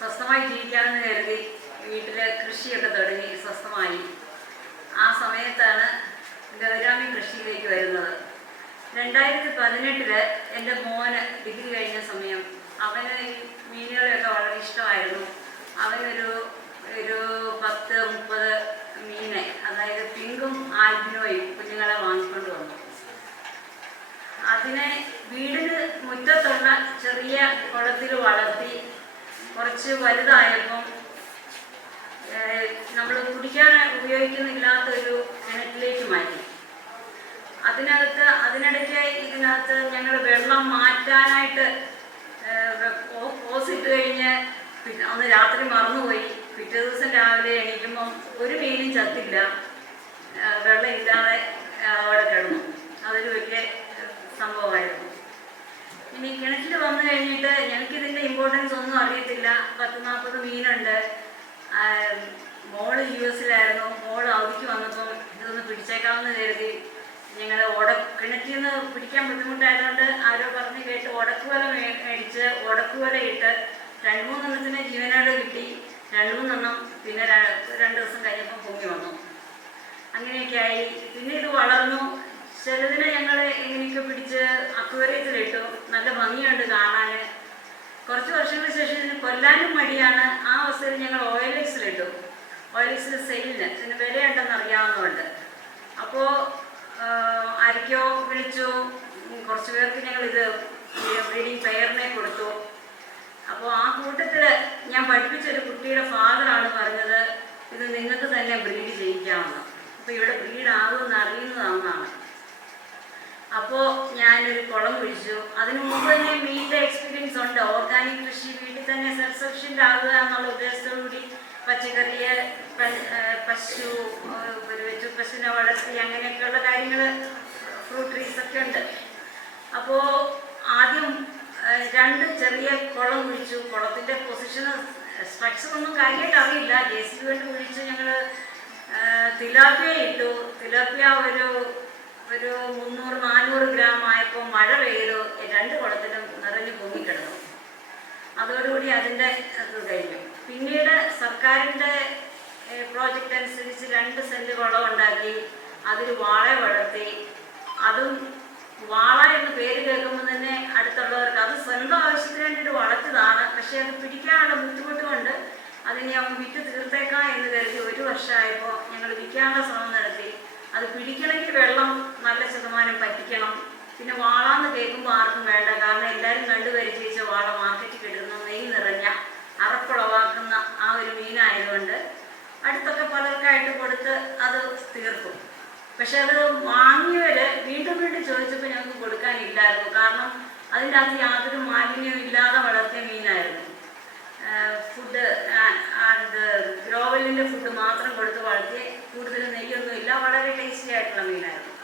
സ്വസ്ഥമായി ജീവിക്കാമെന്ന് കരുതി വീട്ടിലെ കൃഷിയൊക്കെ തുടങ്ങി സ്വസ്ഥമായി. ആ സമയത്താണ് ഗൗരാമി കൃഷിയിലേക്ക് വരുന്നത്. 2018 എൻ്റെ മോന് ഡിഗ്രി കഴിഞ്ഞ സമയം അവന് ഈ മീനുകളെയൊക്കെ വളരെ ഇഷ്ടമായിരുന്നു. അവനൊരു 10-30 മീനെ, അതായത് പിങ്കും ആൽബിനോയും കുഞ്ഞുങ്ങളെ വാങ്ങിക്കൊണ്ട് വന്നു. അതിനെ വീടിന് മുറ്റത്തുള്ള ചെറിയ കുളത്തിൽ വളർത്തി കുറച്ച് വലുതായപ്പം നമ്മൾ കുടിക്കാൻ ഉപയോഗിക്കുന്നില്ലാത്തൊരു കിണറ്റിലേക്ക് മാറ്റി. അതിനിടയ്ക്ക് ഇതിനകത്ത് ഞങ്ങൾ വെള്ളം മാറ്റാനായിട്ട് ഓസിട്ട് കഴിഞ്ഞ് അന്ന് രാത്രി മറന്നുപോയി. പിറ്റേ ദിവസം രാവിലെ എണീക്കുമ്പം ഒരു മീനും ചത്തില്ല, വെള്ളം ഇല്ലാതെ അവിടെ കിടന്നു. അതൊരു വലിയ സംഭവമായിരുന്നു. ഇനി കിണറ്റിൽ വന്നു കഴിഞ്ഞിട്ട് ഞങ്ങൾക്കിതിൻ്റെ ഇമ്പോർട്ടൻസ് ഒന്നും അറിയത്തില്ല. 10-40 മീനുണ്ട്. മോള് US-ലായിരുന്നു. മോള് അവധിക്ക് വന്നപ്പം ഇതൊന്ന് പിടിച്ചേക്കാമെന്ന് കരുതി ഞങ്ങൾ കിണറ്റിൽ നിന്ന് പിടിക്കാൻ ബുദ്ധിമുട്ടായതുകൊണ്ട് ആരോ പറഞ്ഞ് കേട്ട് ഉടക്കുവല മേടിച്ച് ഉടക്കുവല ഇട്ട് 2-3 എണ്ണത്തിന് ജീവനോടെ കിട്ടി. 2-3 പിന്നെ 2 ദിവസം കഴിഞ്ഞപ്പം പൊങ്ങി വന്നു. അങ്ങനെയൊക്കെ ആയി. പിന്നെ ഇത് വളർന്നു. ചിലതിനെ ഞങ്ങൾ എങ്ങനെയൊക്കെ പിടിച്ച് അക്വേറിയത്തിലിട്ടു. നല്ല ഭംഗിയുണ്ട് കാണാൻ. കുറച്ച് വർഷങ്ങൾക്ക് ശേഷം ഇതിന് കൊല്ലാനും മടിയാണ്. ആ അവസ്ഥയിൽ ഞങ്ങൾ OLX-ലിട്ടു. OLX-ൽ സെയിലിന് ഇതിന് വിലയുണ്ടെന്ന് അറിയാവുന്നതുകൊണ്ട്. അപ്പോൾ ആരൊക്കെയോ വിളിച്ചു. കുറച്ച് പേർക്ക് ഞങ്ങളിത് ബ്രീഡിങ് പെയറിനെ കൊടുത്തു. അപ്പോൾ ആ കൂട്ടത്തിൽ ഞാൻ പഠിപ്പിച്ചൊരു കുട്ടിയുടെ ഫാദറാണ് പറഞ്ഞത്, ഇത് നിങ്ങൾക്ക് തന്നെ ബ്രീഡ് ചെയ്യിക്കാമെന്ന്. അപ്പോൾ ഇവിടെ ബ്രീഡ് ആകുമെന്ന് അറിയുന്നതാണെന്നാണ്. അപ്പോൾ ഞാനൊരു കുളം കുഴിച്ചു. അതിന് മുമ്പ് തന്നെ മീനിൻ്റെ എക്സ്പീരിയൻസ് ഉണ്ട്. ഓർഗാനിക് കൃഷി, വീട്ടിൽ തന്നെ സെൽഫ് സഫിഷ്യൻ്റ് ആകുക എന്നുള്ള ഉദ്ദേശത്തോടുകൂടി പച്ചക്കറിയ, പശു, പശുവിനെ വളർത്തി അങ്ങനെയൊക്കെയുള്ള കാര്യങ്ങൾ, ഫ്രൂട്ട് ട്രീസൊക്കെ ഉണ്ട്. അപ്പോൾ ആദ്യം 2 ചെറിയ കുളം കുഴിച്ചു. കുളത്തിൻ്റെ പൊസിഷന് സ്ട്രക്ചറൊന്നും കാര്യമായിട്ട് അറിയില്ല. JCB കൊണ്ട് കുഴിച്ച് ഞങ്ങൾ തിലാപ്പിയ ഇട്ടു. തിലാപ്പിയ ഒരു 300-400 ഗ്രാം ആയപ്പോൾ മഴ പെയ്തു. 2 കുളത്തിലും നിറഞ്ഞ് പൊങ്ങിക്കിടന്നു. അതോടുകൂടി അതിൻ്റെ അത് കഴിഞ്ഞു. പിന്നീട് സർക്കാരിൻ്റെ പ്രോജക്റ്റ് അനുസരിച്ച് 2 സെൻറ്റ് കുളം ഉണ്ടാക്കി. അതിൽ വാഴ വളർത്തി. അതും വാള എന്ന് പേര് കേൾക്കുമ്പോൾ തന്നെ അടുത്തുള്ളവർക്ക് അത് സ്വന്തം ആവശ്യത്തിന് വേണ്ടിയിട്ട് വളർത്തിയതാണ്. പക്ഷേ അത് പിടിക്കാനുള്ള ബുദ്ധിമുട്ട് കൊണ്ട് അതിനെ അവൻ വിറ്റ് തീർത്തേക്കാം എന്ന് കരുതി 1 വർഷമായപ്പോൾ ഞങ്ങൾ വിൽക്കാനുള്ള ശ്രമം നടത്തി. അത് പിടിക്കണമെങ്കിൽ വെള്ളം നല്ല ശതമാനം പറ്റിക്കണം. പിന്നെ വാളാന്ന് കേൾക്കുമ്പോൾ ആർക്കും വേണ്ട. കാരണം എല്ലാവരും കണ്ടുപരിചയിച്ച വാള മാർക്കറ്റിൽ കിട്ടുന്ന നെയ്യ് നിറഞ്ഞ അറപ്പുളവാക്കുന്ന ആ ഒരു മീനായതുകൊണ്ട് അടുത്തൊക്കെ പലർക്കായിട്ട് കൊടുത്ത് അത് തീർക്കും. പക്ഷെ അത് വാങ്ങിയവർ വീണ്ടും ചോദിച്ചപ്പോൾ ഞങ്ങൾക്ക് കൊടുക്കാനില്ലായിരുന്നു. കാരണം അതിൻ്റെ അകത്ത് യാതൊരു മാലിന്യവും ഇല്ലാതെ വളർത്തിയ മീനായിരുന്നു. ഫുഡ് ഗ്രോവലിൻ്റെ ഫുഡ് മാത്രം കൊടുത്ത് വളർത്തി, കൂടുതൽ നെയ്യൊന്നും ഇല്ല, വളരെ ടേസ്റ്റി ആയിട്ടുള്ള മീനായിരുന്നു.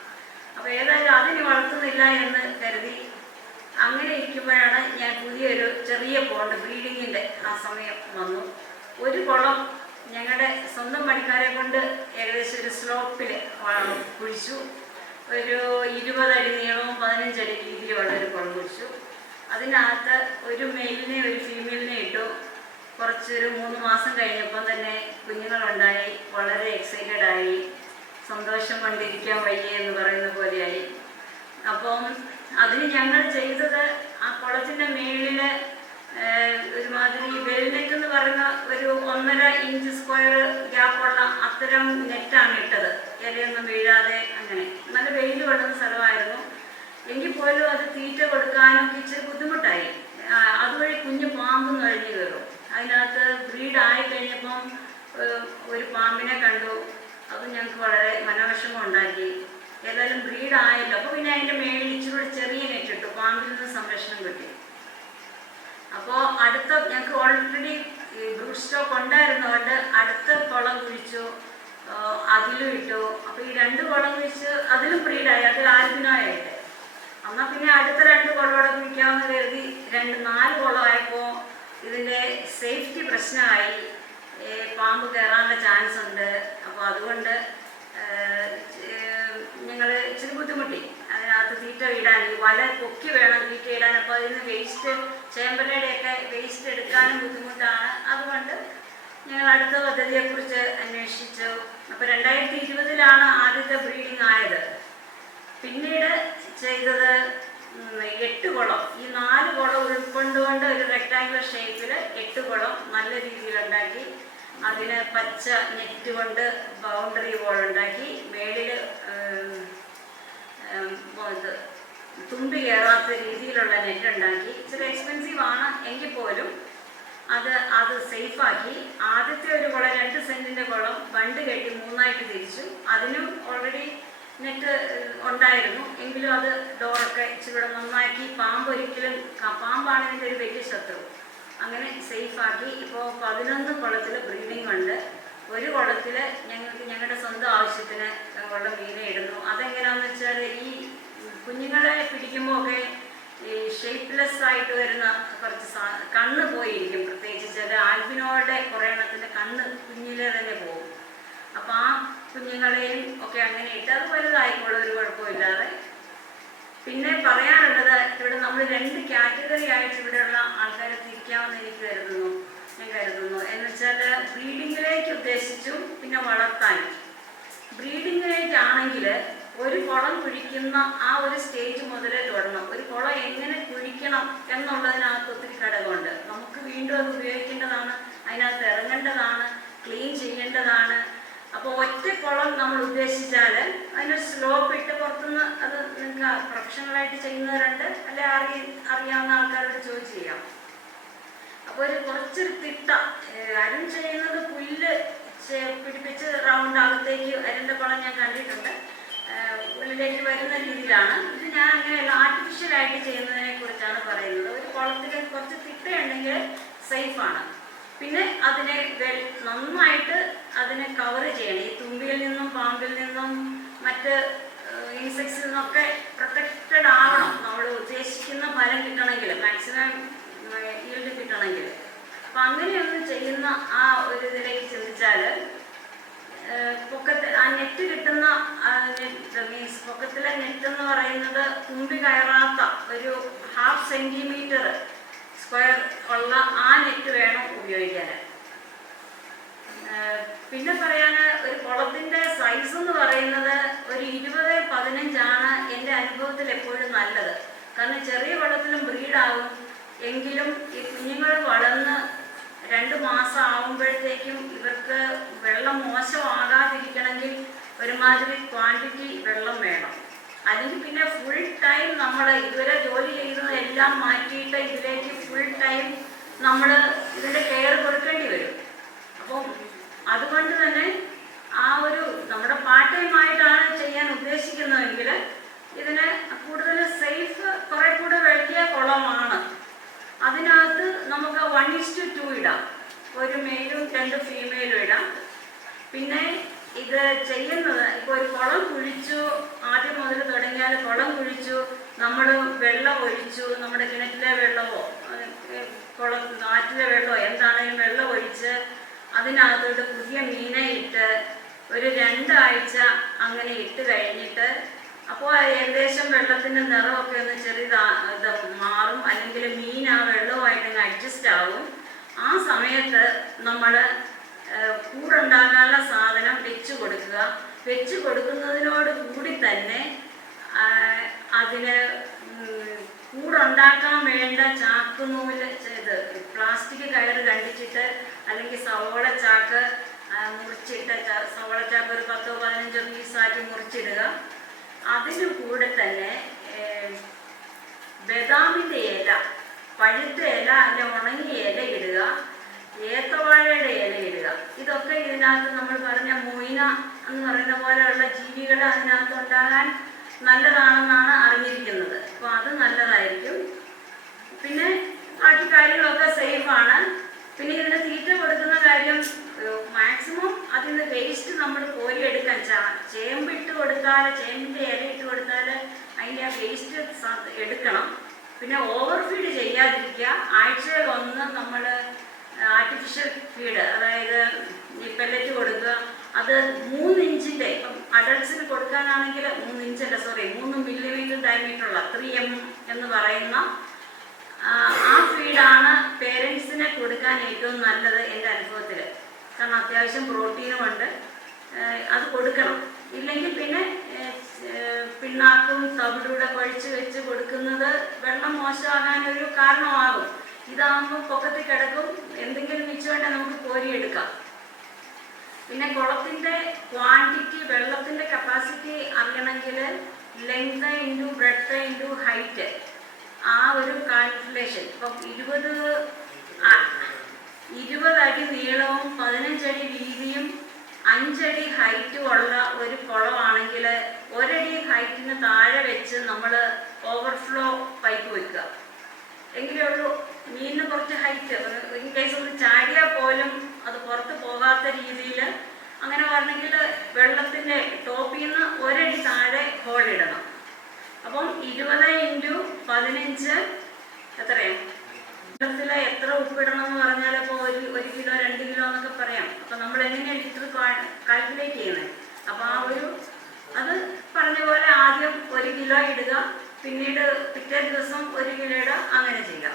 അപ്പോൾ ഏതായാലും അതിന് വളർത്തുന്നില്ല എന്ന് കരുതി അങ്ങനെ ഇരിക്കുമ്പോഴാണ് ഞാൻ പുതിയൊരു ചെറിയ പോണ്ട് ബ്രീഡിങ്ങിൻ്റെ ആ സമയം വന്നു. ഒരു കുളം ഞങ്ങളുടെ സ്വന്തം പണിക്കാരെ കൊണ്ട് ഏകദേശം ഒരു സ്ലോപ്പിൽ കുഴിച്ചു. ഒരു 20 അടി നീളവും 15 അടി വീതിയുമുള്ള ഒരു കുളം കുഴിച്ചു. അതിനകത്ത് ഒരു മെയിലിനെ ഒരു ഫീമെയിലിനെ ഇട്ടു. കുറച്ചൊരു 3 മാസം കഴിഞ്ഞപ്പം തന്നെ കുഞ്ഞുങ്ങളുണ്ടായി. വളരെ എക്സൈറ്റഡായി. സന്തോഷം കൊണ്ടിരിക്കാൻ വയ്യ എന്ന് പറയുന്ന പോലെയായി. അപ്പം അതിന് ഞങ്ങൾ ചെയ്തത് ആ കുളത്തിൻ്റെ മേളിൽ ഒരുമാതിരി വെൽനെറ്റ് എന്ന് പറയുന്ന ഒരു 1.5 ഇഞ്ച് സ്ക്വയർ ഗ്യാപ്പുള്ള അത്തരം നെറ്റാണ് ഇട്ടത്. ഇലയൊന്നും വീഴാതെ. അങ്ങനെ നല്ല വെയിൽ കൊള്ളുന്ന സ്ഥലമായിരുന്നു. എങ്കിൽ പോലും അത് തീറ്റ കൊടുക്കാനൊക്കെ ഇച്ചിരി ബുദ്ധിമുട്ടായി. അതുവഴി കുഞ്ഞ് പാമ്പ് നുഴഞ്ഞു കയറും. അതിനകത്ത് ബ്രീഡായി കഴിഞ്ഞപ്പം ഒരു പാമ്പിനെ കണ്ടു. അത് ഞങ്ങൾക്ക് വളരെ മനോവിഷമം ഉണ്ടാക്കി. ഏതായാലും ബ്രീഡായല്ലോ. അപ്പോൾ പിന്നെ അതിൻ്റെ മേളിൽ ഇച്ചിരി ചെറിയ നെറ്റ് ഇട്ടു. പാമ്പിൽ നിന്ന് സംരക്ഷണം കിട്ടി. അപ്പോൾ ഞങ്ങൾക്ക് ഓൾറെഡി ബ്രൂഡ് സ്റ്റോക്ക് ഉണ്ടായിരുന്നതുകൊണ്ട് അടുത്ത കുളം കുഴിച്ചു. അതിലും ഇട്ടു. അപ്പോൾ ഈ 2 കുളം കുഴിച്ച് അതിലും ബ്രീഡായി. അത് ആൽബിനോയായിട്ട്. എന്നാൽ പിന്നെ അടുത്ത 2 കുളമോടെ കുഴിക്കാമെന്ന് കരുതി 4 കുളമായപ്പോൾ ഇതിൻ്റെ സേഫ്റ്റി പ്രശ്നമായി. പാമ്പ് കയറാനുള്ള ചാൻസ് ഉണ്ട്. അപ്പോൾ അതുകൊണ്ട് ഞങ്ങൾ ഇച്ചിരി ബുദ്ധിമുട്ടി. അതിനകത്ത് തീറ്റ ഇടാൻ വല പൊക്കി വേണം തീറ്റ ഇടാൻ. അപ്പോൾ അതിന് വേസ്റ്റ് ചേമ്പലയുടെയൊക്കെ വേസ്റ്റ് എടുക്കാനും ബുദ്ധിമുട്ടാണ്. ഞങ്ങൾ അടുത്ത പദ്ധതിയെക്കുറിച്ച് അന്വേഷിച്ചു. അപ്പോൾ 2020 ആദ്യത്തെ ബ്രീഡിംഗ് ആയത്. പിന്നീട് ചെയ്തത് 8 കുളം, ഈ 4 കുളം ഉൾക്കൊണ്ടുകൊണ്ട് ഒരു റെക്ടാങ്കുലർ ഷേപ്പിൽ 8 കുളം നല്ല രീതിയിൽ ഉണ്ടാക്കി. അതിന് പച്ച നെറ്റ് കൊണ്ട് ബൗണ്ടറി വോൾ ഉണ്ടാക്കി. മേളിൽ തുമ്പി കയറാത്ത രീതിയിലുള്ള നെറ്റ് ഉണ്ടാക്കി. ഇച്ചിരി എക്സ്പെൻസീവ് ആണ് എങ്കിൽ പോലും അത് സേഫാക്കി. ആദ്യത്തെ ഒരു കുളം 2 സെൻറ്റിൻ്റെ കുളം ബണ്ട് കെട്ടി 3ആയിട്ട് തിരിച്ചു. അതിനും ഓൾറെഡി നെറ്റ് ഉണ്ടായിരുന്നു, എങ്കിലും അത് ഡോറൊക്കെ ഇച്ചിരി നന്നാക്കി. പാമ്പാണ് ഇതിൻ്റെ ഒരു വലിയ ശത്രു. അങ്ങനെ സേഫാക്കി. ഇപ്പോൾ 11 കുളത്തിൽ ബ്രീഡിംഗ് ഉണ്ട്. ഒരു കുളത്തിൽ ഞങ്ങളുടെ സ്വന്തം ആവശ്യത്തിന് ഉള്ള മീനെ ഇടുന്നു. അതെങ്ങനെയാണെന്ന് വെച്ചാൽ ഈ കുഞ്ഞുങ്ങളെ പിടിക്കുമ്പോൾ ഒക്കെ ഈ ഷേപ്പ്ലെസ് ആയിട്ട് വരുന്ന കുറച്ച് കണ്ണ് പോയിരിക്കും. പ്രത്യേകിച്ച് ചില ആൽബിനോയുടെ കുറേ എണ്ണത്തിൻ്റെ കണ്ണ് കുഞ്ഞിലെ തന്നെ പോകും. അപ്പം ആ കുഞ്ഞുങ്ങളെയും ഒക്കെ അങ്ങനെ ഇട്ട് അത് വലുതായിക്കോളും, ഒരു കുഴപ്പമില്ലാതെ. പിന്നെ പറയാനുള്ളത്, ഇവിടെ നമ്മൾ 2 കാറ്റഗറി ആയിട്ട് ഇവിടെയുള്ള ആൾക്കാരെ തിരിക്കാമെന്ന് ഞാൻ കരുതുന്നു. എന്ന് വെച്ചാൽ ബ്രീഡിങ്ങിലേക്ക് ഉദ്ദേശിച്ചും പിന്നെ വളർത്താനും. ബ്രീഡിങ്ങിലേക്കാണെങ്കിൽ ഒരു കുളം കുഴിക്കുന്ന ആ ഒരു സ്റ്റേജ് മുതലേ തുടങ്ങണം. ഒരു കുളം എങ്ങനെ കുഴിക്കണം എന്നുള്ളതിനകത്ത് ഒത്തിരി ഘടകമുണ്ട്. നമുക്ക് വീണ്ടും അത് ഉപയോഗിക്കേണ്ടതാണ്, അതിനകത്ത് ഇറങ്ങേണ്ടതാണ്, ക്ലീൻ ചെയ്യേണ്ടതാണ്. അപ്പോൾ ഒറ്റ കുളം നമ്മൾ ഉദ്ദേശിച്ചാൽ അതിനൊരു സ്ലോപ്പ് ഇട്ട് പുറത്തുനിന്ന്, അത് നിങ്ങൾക്ക് പ്രൊഫഷണലായിട്ട് ചെയ്യുന്നവരുണ്ട്, അല്ലെ അറിയാവുന്ന ആൾക്കാരോട് ചോദിച്ച് ചെയ്യാം. അപ്പോൾ കുറച്ചൊരു തിട്ട അരുൺ ചെയ്യുന്നത് പുല്ല് പിടിപ്പിച്ച് റൗണ്ട് അകത്തേക്ക് അരിൻ്റെ കുളം ഞാൻ കണ്ടിട്ടുണ്ട്. ഉള്ളിലേക്ക് വരുന്ന രീതിയിലാണ് ഇത്. ഞാൻ അങ്ങനെയല്ല, ആർട്ടിഫിഷ്യലായിട്ട് ചെയ്യുന്നതിനെ കുറിച്ചാണ് പറയുന്നത്. ഒരു കുളത്തിൽ കുറച്ച് തിട്ടയുണ്ടെങ്കിൽ സേഫാണ്. പിന്നെ അതിനെ നന്നായിട്ട് അതിനെ കവർ ചെയ്യണം. ഈ തുമ്പിയിൽ നിന്നും പാമ്പിൽ നിന്നും മറ്റ് ഇൻസെക്ട്സിൽ നിന്നൊക്കെ പ്രൊട്ടക്റ്റഡ് ആവണം. നമ്മൾ ഉദ്ദേശിക്കുന്ന ഫലം കിട്ടണമെങ്കിൽ, മാക്സിമം ഈൽഡ് കിട്ടണമെങ്കിൽ. അപ്പം അങ്ങനെയൊന്നും ചെയ്യുന്ന ആ ഒരു ഇതിലേക്ക് ചിന്തിച്ചാൽ പൊക്കത്തിൽ ആ നെറ്റ് കിട്ടുന്ന മീൻസ് പൊക്കത്തിലെ നെറ്റ് എന്ന് പറയുന്നത് തുമ്പി കയറാത്ത ഒരു 1/2 സെൻറ്റിമീറ്റർ സ്ക്വയർ ഉള്ള ആ നെറ്റ് വേണം ഉപയോഗിക്കാൻ. പിന്നെ പറയാൻ, ഒരു കുളത്തിൻ്റെ സൈസ് എന്ന് പറയുന്നത് ഒരു 20-15 എൻ്റെ അനുഭവത്തിൽ എപ്പോഴും നല്ലത്. കാരണം ചെറിയ കുളത്തിലും ബ്രീഡാകും, എങ്കിലും ഈ കുഞ്ഞുങ്ങൾ വളർന്ന് 2 മാസം ആകുമ്പോഴത്തേക്കും ഇവർക്ക് വെള്ളം മോശമാകാതിരിക്കണമെങ്കിൽ ഒരുമാതിരി ക്വാണ്ടിറ്റി വെള്ളം വേണം. അല്ലെങ്കിൽ പിന്നെ ഫുൾ ടൈം നമ്മൾ ഇതുവരെ ജോലി ചെയ്യുന്നതെല്ലാം മാറ്റിയിട്ട് ഇതിലേക്ക് ഫുൾ ടൈം നമ്മൾ ഇതിൻ്റെ കെയർ കൊടുക്കേണ്ടി വരും. അപ്പം അതുകൊണ്ട് തന്നെ ആ ഒരു നമ്മുടെ പാർട്ട് ടൈമായിട്ടാണ് ചെയ്യാൻ ഉദ്ദേശിക്കുന്നതെങ്കിൽ ഇതിന് കൂടുതൽ സേഫ്, കുറേ കൂടെ വലിയ കുളമാണ്. അതിനകത്ത് നമുക്ക് 1:2 ഇടാം. ഒരു മെയിലും 2 ഫീമെയിലും ഇടാം. പിന്നെ ഇത് ചെയ്യുന്നത്, ഇപ്പോൾ ഒരു കുളം കുഴിച്ചു, ആദ്യം മുതൽ തുടങ്ങിയാൽ കുളം കുഴിച്ചു, നമ്മൾ വെള്ളം ഒഴിച്ചു, നമ്മുടെ കിണറ്റിലെ വെള്ളമോ ആറ്റിലെ വെള്ളമോ എന്താണെങ്കിലും വെള്ളം ഒഴിച്ച് അതിനകത്തോട്ട് പുതിയ മീനെ ഇട്ട് ഒരു 2 ആഴ്ച അങ്ങനെ ഇട്ട് കഴിഞ്ഞിട്ട്, അപ്പോൾ ഏകദേശം വെള്ളത്തിൻ്റെ നിറമൊക്കെ ഒന്ന് ഇത് മാറും, അല്ലെങ്കിൽ മീൻ ആ വെള്ളവുമായിട്ടങ്ങ് അഡ്ജസ്റ്റ് ആവും. ആ സമയത്ത് നമ്മൾ കൂടുണ്ടാക്കാനുള്ള സാധനം വെച്ച് കൊടുക്കുക. വെച്ച് കൊടുക്കുന്നതിനോട് കൂടി തന്നെ അതിന് കൂടുണ്ടാക്കാൻ വേണ്ട ചാക്കുനൂല് പ്ലാസ്റ്റിക് കയറ് കണ്ടിച്ചിട്ട്, അല്ലെങ്കിൽ സവോള ചാക്ക് മുറിച്ചിട്ട്, സവോള ചാക്ക് ഒരു 10-15 പീസാക്കി മുറിച്ചിടുക. അതിന് കൂടെ തന്നെ ബദാമിൻ്റെ ഇല, പഴുത്ത ഇല അല്ലെ ഉണങ്ങിയ ഇല ഇടുക, ഏത്തവാഴയുടെ ഇല ഇടുക. ഇതൊക്കെ ഇതിനകത്ത് നമ്മൾ പറഞ്ഞ മൊയ്ന എന്ന് പറയുന്ന പോലെയുള്ള ജീവികൾ അതിനകത്ത് ഉണ്ടാകാൻ നല്ലതാണെന്നാണ് അറിഞ്ഞിരിക്കുന്നത്. അപ്പോൾ അത് നല്ലതായിരിക്കും. പിന്നെ ബാക്കി കാര്യങ്ങളൊക്കെ സേഫാണ്. പിന്നെ ഇതിന് തീറ്റ കൊടുക്കുന്ന കാര്യം മാക്സിമം അതിൽ നിന്ന് വേസ്റ്റ് നമ്മൾ കോരിയെടുക്കാൻ, ചേമ്പിട്ട് കൊടുത്താൽ, ചേമ്പിൻ്റെ ഇല ഇട്ട് കൊടുത്താൽ അതിൻ്റെ ആ വേസ്റ്റ് എടുക്കണം. പിന്നെ ഓവർ ഫീഡ് ചെയ്യാതിരിക്കുക. ആഴ്ചയിൽ 1 നമ്മൾ ആർട്ടിഫിഷ്യൽ ഫീഡ്, അതായത് ഈ പെല്ലറ്റ് കൊടുക്കുക. അത് 3 ഇഞ്ചിൻ്റെ, ഇപ്പം അഡൾട്ട്സിന് കൊടുക്കാനാണെങ്കിൽ 3 മില്ലിമീറ്റർ ഡയമീറ്ററുള്ള 3M എന്ന് പറയുന്ന ആ ഫീഡാണ് പേരൻസിനെ കൊടുക്കാൻ ഏറ്റവും നല്ലത് എൻ്റെ അനുഭവത്തിൽ. കാരണം അത്യാവശ്യം പ്രോട്ടീനും ഉണ്ട്. അത് കൊടുക്കണം. ഇല്ലെങ്കിൽ പിന്നെ പിണ്ണാക്കും തവിടൂടെ കുഴച്ച് വെച്ച് കൊടുക്കുന്നത് വെള്ളം മോശമാകാനൊരു കാരണമാകും. ഇതാകുമ്പോൾ പൊക്കത്തിൽ കിടക്കും, എന്തെങ്കിലും മിച്ചം വേണ്ടേ നമുക്ക് കോരിയെടുക്കാം. പിന്നെ കുളത്തിൻ്റെ ക്വാണ്ടിറ്റി, വെള്ളത്തിൻ്റെ കപ്പാസിറ്റി അറിയണമെങ്കിൽ length into breadth into height, ആ ഒരു കാൽക്കുലേഷൻ. ഇപ്പം 20 അടി നീളവും 15 അടി വീതിയും 5 അടി ഹൈറ്റും ഉള്ള ഒരു കുളമാണെങ്കിൽ 1 അടി ഹൈറ്റിന് താഴെ വെച്ച് നമ്മൾ ഓവർഫ്ലോ പൈപ്പ് വെക്കുക. എങ്കിലേ ഉള്ളൂ മീനിന് കുറച്ച് ഹൈറ്റ്, ഇൻ കേസ് ഒന്ന് ചാടിയാൽ പോലും അത് പുറത്ത് പോകാത്ത രീതിയിൽ അങ്ങനെ വരണമെങ്കിൽ വെള്ളത്തിൻ്റെ ടോപ്പിൽ നിന്ന് 1 അടി താഴെ ഹോൾ ഇടണം. അപ്പം 20 ഇൻറ്റു 15 എത്രയും വെള്ളത്തിൽ എത്ര ഉപ്പിടണം എന്ന് പറഞ്ഞാൽ ഇപ്പോൾ 1 കിലോ 2 കിലോ എന്നൊക്കെ പറയാം. അപ്പം നമ്മൾ എങ്ങനെയാണ് ലിറ്റർ കാൽക്കുലേറ്റ് ചെയ്യുന്നത്? അപ്പോൾ അത് പറഞ്ഞ പോലെ ആദ്യം 1 കിലോ ഇടുക, പിന്നീട് പിറ്റേ ദിവസം 1 കിലോ ഇടുക, അങ്ങനെ ചെയ്യുക.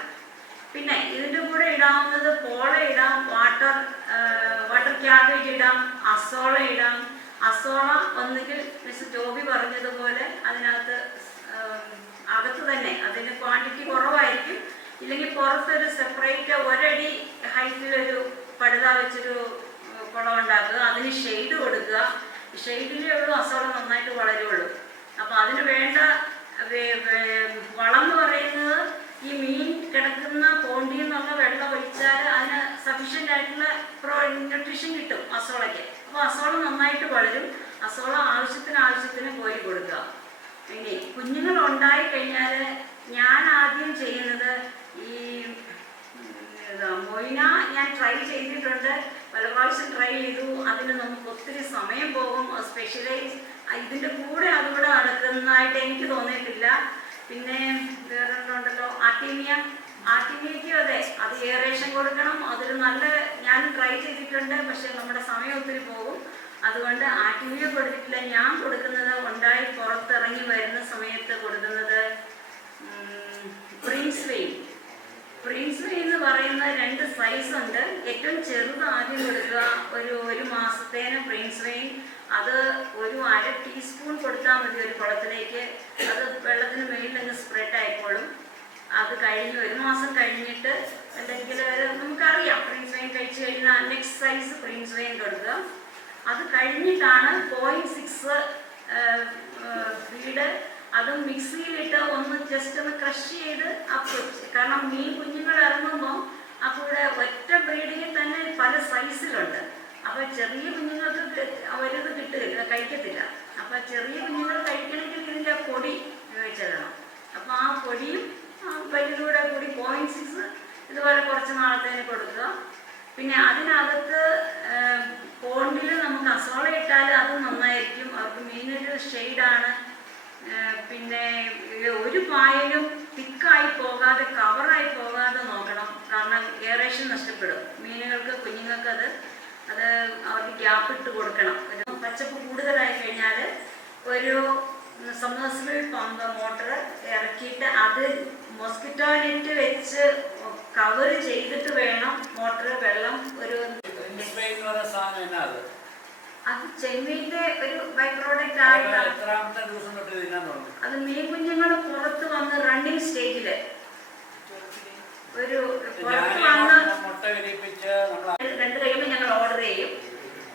പിന്നെ ഇതിൻ്റെ കൂടെ ഇടാവുന്നത് പോള ഇടാം, വാട്ടർ ക്യാബേജ് ഇടാം, അസോള ഇടാം. അസോള ഒന്നുകിൽ മിസ് ജോബി പറഞ്ഞതുപോലെ അതിനകത്ത് അകത്ത് തന്നെ അതിന് ക്വാണ്ടിറ്റി കുറവായിരിക്കും, ഇല്ലെങ്കിൽ പുറത്തൊരു സെപ്പറേറ്റ് 1 അടി ഹൈറ്റിലൊരു പടുത വെച്ചൊരു കുളം ഉണ്ടാക്കുക, അതിന് ഷെയ്ഡ് കൊടുക്കുക. ഷെയ്ഡിലേ ഉള്ളൂ അസോള നന്നായിട്ട് വളരുള്ളൂ. അപ്പോൾ അതിന് വേണ്ട വളം എന്ന് പറയുന്നത് ഈ മീൻ കിടക്കുന്ന പോണ്ടിയിൽ നിന്നുള്ള വെള്ളം ഒഴിച്ചാൽ അതിന് സഫീഷ്യൻ്റ് ആയിട്ടുള്ള ന്യൂട്രീഷൻ കിട്ടും അസോളയ്ക്ക്. അപ്പോൾ അസോള നന്നായിട്ട് വളരും. അസോള ആവശ്യത്തിന് കോരി കൊടുക്കുക. ഇനി കുഞ്ഞുങ്ങൾ ഉണ്ടായി കഴിഞ്ഞാൽ ഞാൻ ആദ്യം ചെയ്യുന്നത് ഈ മൊയ്ന ഞാൻ ട്രൈ ചെയ്തിട്ടുണ്ട്, പല പ്രാവശ്യം ട്രൈ ചെയ്തു. അതിന് നമുക്ക് ഒത്തിരി സമയം പോകും. സ്പെഷ്യലൈസ് ഇതിൻ്റെ കൂടെ അതുകൂടെ നടക്കുന്നതായിട്ട് എനിക്ക് തോന്നിയിട്ടില്ല. പിന്നെ വേറെ ഉണ്ടല്ലോ ആർട്ടീമിയയ്ക്കും അതെ, അത് എയറേഷൻ കൊടുക്കണം. അതൊരു നല്ല, ഞാൻ ട്രൈ ചെയ്തിട്ടുണ്ട്, പക്ഷെ നമ്മുടെ സമയം ഒത്തിരി പോകും. അതുകൊണ്ട് ആർട്ടീമിയ കൊടുത്തിട്ടില്ല. ഞാൻ കൊടുക്കുന്നത് ഉണ്ടായി പുറത്തിറങ്ങി വരുന്ന സമയത്ത് കൊടുക്കുന്നത് പ്രിൻസ് വെയിൻ എന്ന് പറയുന്ന 2 സൈസ് ഉണ്ട്. ഏറ്റവും ചെറുത് ആദ്യം കൊടുക്കുക, ഒരു മാസത്തേന് പ്രിൻസ് വെയിൻ. അത് ഒരു 1/2 ടീസ്പൂൺ കൊടുത്താൽ മതി ഒരു കുളത്തിലേക്ക്. അത് വെള്ളത്തിന് മേളിലങ്ങ് സ്പ്രെഡ് ആയിക്കോളും. അത് കഴിഞ്ഞ് 1 മാസം കഴിഞ്ഞിട്ട് അല്ലെങ്കിൽ നമുക്കറിയാം പ്രിൻസ് വെയിൻ കഴിച്ച് കഴിഞ്ഞാൽ നെക്സ്റ്റ് സൈസ് പ്രിൻസ് വെയിൻ കൊടുക്കുക. അത് കഴിഞ്ഞിട്ടാണ് 0.6 ഫീഡ്. അതും മിക്സിയിലിട്ട് ജസ്റ്റ് ഒന്ന് ക്രഷ് ചെയ്ത് കാരണം മീൻ കുഞ്ഞുങ്ങൾ ഇറങ്ങുമ്പോൾ അപ്പോൾ ഒറ്റ ബ്രീഡിങ്ങിൽ തന്നെ പല സൈസിലുണ്ട്. അപ്പോൾ ചെറിയ കുഞ്ഞുങ്ങൾക്ക് അവരത് കഴിക്കത്തില്ല. അപ്പോൾ ചെറിയ കുഞ്ഞുങ്ങൾ കഴിക്കണമെങ്കിൽ ഇതിൻ്റെ പൊടി ഉപയോഗിച്ചിടണം. അപ്പോൾ ആ പൊടിയും വലുതൂടെ കൂടി 0.6 ഇതുപോലെ കുറച്ച് നാളത്തേന് കൊടുക്കുക. പിന്നെ അതിനകത്ത് പോണ്ടിൽ നമുക്ക് അസോള ഇട്ടാൽ അത് നന്നായിരിക്കും. അവർക്ക് മീനൊരു ഷെയ്ഡാണ്. പിന്നെ ഒരു പായലും തിക്കായി പോകാതെ കവറായി പോകാതെ നോക്കണം, കാരണം എയറേഷൻ നഷ്ടപ്പെടും മീനുകൾക്ക്. കുഞ്ഞുങ്ങൾക്ക് അത് അവർക്ക് ഗ്യാപ്പ് ഇട്ട് കൊടുക്കണം. പച്ചപ്പ് കൂടുതലായി കഴിഞ്ഞാൽ ഒരു സബ്മേഴ്സിബിൾ പമ്പ് മോട്ടർ ഇറക്കിയിട്ട് അത് മോസ്കിറ്റോ നെറ്റ് വെച്ച് കവർ ചെയ്തിട്ട് വേണം മോട്ടർ വെള്ളം അത് ചെമ്മീൻ്റെ ഒരു ബൈ പ്രോഡക്റ്റ് ആയിട്ടാണ്. അത് മീൻ കുഞ്ഞുങ്ങൾ പുറത്ത് വന്ന് റണ്ണിങ് സ്റ്റേജിൽ ഒരു പുറത്ത് വന്ന് 2 കഴിയുമ്പോൾ ഞങ്ങൾ ഓർഡർ ചെയ്യും.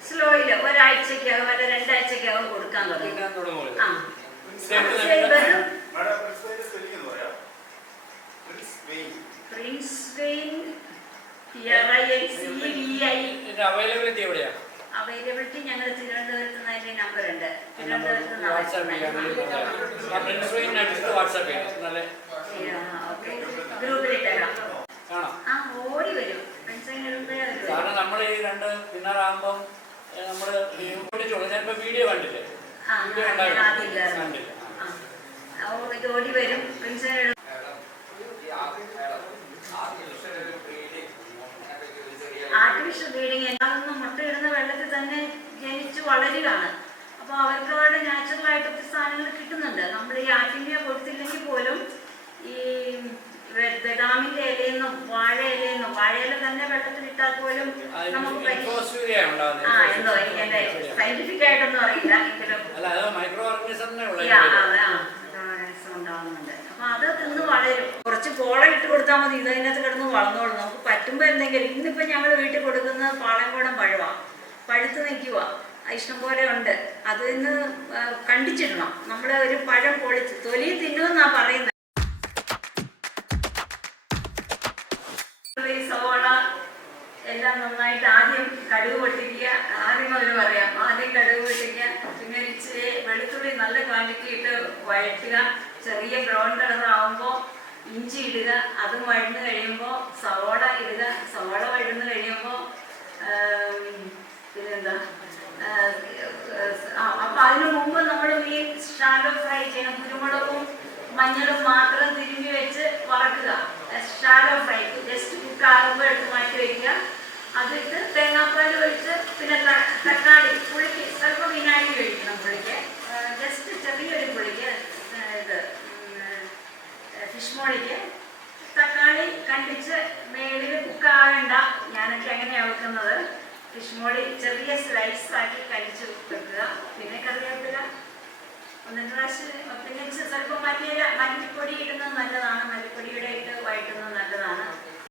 സ്ലോയിൽ ഒരാഴ്ചക്കകം അല്ല 2 ആഴ്ചക്കകം കൊടുക്കാൻ തുടങ്ങും. പ്രിൻസ് വെയിൻ അവൈലബിലിറ്റി ഞങ്ങൾ തിരുവനന്തപുരത്ത് അതിന്റെ നമ്പർ ഉണ്ട്. ഗ്രൂപ്പിലിട്ടേക്കാം. ഓടി വരും നമ്മൾ ഈ 2 പിന്നാറാകുമ്പം നമ്മള് വീഡിയോ കണ്ടില്ലേ? ഇത് ഓടി വരും. ആർട്ടിഫിഷ്യൽ ബ്രീഡിങ് എല്ലാതൊന്നും മുട്ടയിടുന്ന വെള്ളത്തിൽ തന്നെ ജനിച്ച് വളരുകയാണ്. അപ്പോൾ അവർക്ക് അവരുടെ നാച്ചുറലായിട്ട് ഒത്തിരി സാധനങ്ങൾ കിട്ടുന്നുണ്ട്. നമ്മൾ ഈ ആർട്ടിമിയ കൊടുത്തില്ലെങ്കിൽ പോലും ഈ ബദാമിന്റെ ഇലയെന്നും വാഴ ഇലയെന്നും വാഴയില തന്നെ വെള്ളത്തിലിട്ടാൽ പോലും നമുക്ക് എന്തോ എന്റെ സയന്റിഫിക് ആയിട്ടൊന്നും അറിയില്ല എങ്കിലും ഉണ്ടാവുന്നുണ്ട്. അപ്പൊ അത് തിന്ന് വളരും. കുറച്ച് പോള ഇട്ട് കൊടുത്താൽ മതി, ഇത് അതിനകത്ത് കിടന്ന് വളർന്നോളും. നമുക്ക് പറ്റുമ്പോ എന്തെങ്കിലും. ഇന്നിപ്പോ ഞങ്ങൾ വീട്ടിൽ കൊടുക്കുന്ന പാളയംകോടൻ പഴവാ, പഴുത്ത് നിൽക്കുക, ഇഷ്ടംപോലെ ഉണ്ട്. അതിന്ന് കണ്ടിച്ചിടണം. നമ്മൾ ഒരു പഴം പൊളിച്ച് തൊലി തിന്നുമെന്നാ പറയുന്നത്. സവാള എല്ലാം നന്നായിട്ട് ആദ്യം കടുക് പൊട്ടിക്കുക. ആദ്യം അവർ പറയാം, ആദ്യം കടുക് പൊട്ടിക്കുക, പിന്നെ ഇച്ചിരി വെളുത്തുള്ളി നല്ല ക്വാണ്ടിറ്റി ഇട്ട് വഴറ്റുക. ചെറിയ ബ്രൗൺ കളർ ആകുമ്പോൾ ഇഞ്ചി ഇടുക. അതും വഴന്ന് കഴിയുമ്പോൾ സവാള ഇടുക. സവാള വഴന്ന് കഴിയുമ്പോൾ പിന്നെന്താ, അപ്പം അതിനു മുമ്പ് നമ്മൾ മീൻ ഷാലോ ഫ്രൈ ചെയ്യണം. കുരുമുളകും മഞ്ഞളും മാത്രം തിരുമ്പി വെച്ച് വറക്കുക. ഷാലോ ഫ്രൈ ജസ്റ്റ് കുക്കാകുമ്പോൾ എടുത്ത് മാറ്റി വയ്ക്കുക. അതിട്ട് തേങ്ങാപ്പാൽ ഒഴിച്ച് പിന്നെ തക്കാളി പുളിക്ക് സ്വല്പം വിനാഗിരി ഒഴിക്കണം. പുളിക്ക് ജസ്റ്റ് ചെറിയൊരു പുളിക്ക് ഇത് ഫിഷ് മോളിക്ക് തക്കാളി കണ്ടിച്ച് മേളിൽ കുക്കാകണ്ട. ഞാനൊക്കെ അങ്ങനെയാണ് വെക്കുന്നത്. ഫിഷ് മോളി ചെറിയ സ്ലൈസ് ആക്കി കണ്ടിച്ച് വെക്കുക. പിന്നെ കറിവേപ്പില